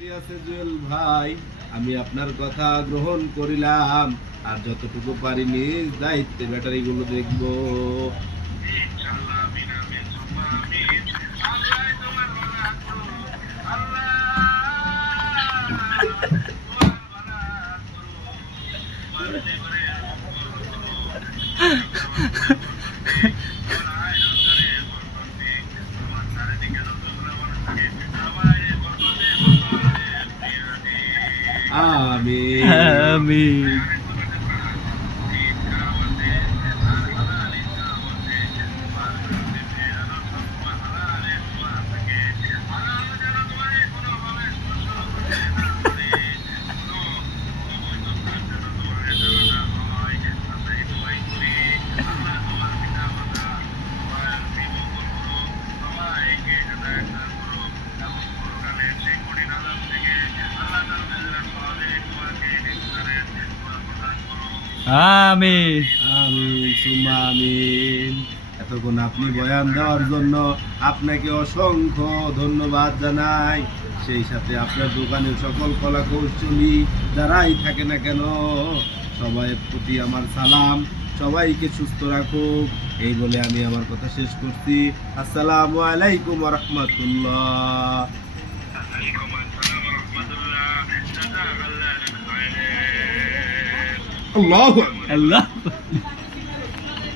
ঠিক আছে জুয়েল ভাই, আমি আপনার কথা গ্রহণ করিলাম, আর যতটুকু পারি নিজ দায়িত্বে ব্যাটারিগুলো দেখবো। আমিন। আমিন। আমিন। আমিন সুম্মা আমিন। এতক্ষণ আপনি বয়ান দেওয়ার জন্য আপনাকে অসংখ্য ধন্যবাদ জানাই। সেই সাথে আপনার দোকানের সকল কলা কৌশলী যারাই থাকে না কেন, সবাইয়ের প্রতি আমার সালাম। সবাইকে সুস্থ রাখুক, এই বলে আমি আমার কথা শেষ করছি। আসসালামু আলাইকুম ওয়া রাহমাতুল্লাহ। আল্লাহু আকবার। আল্লাহ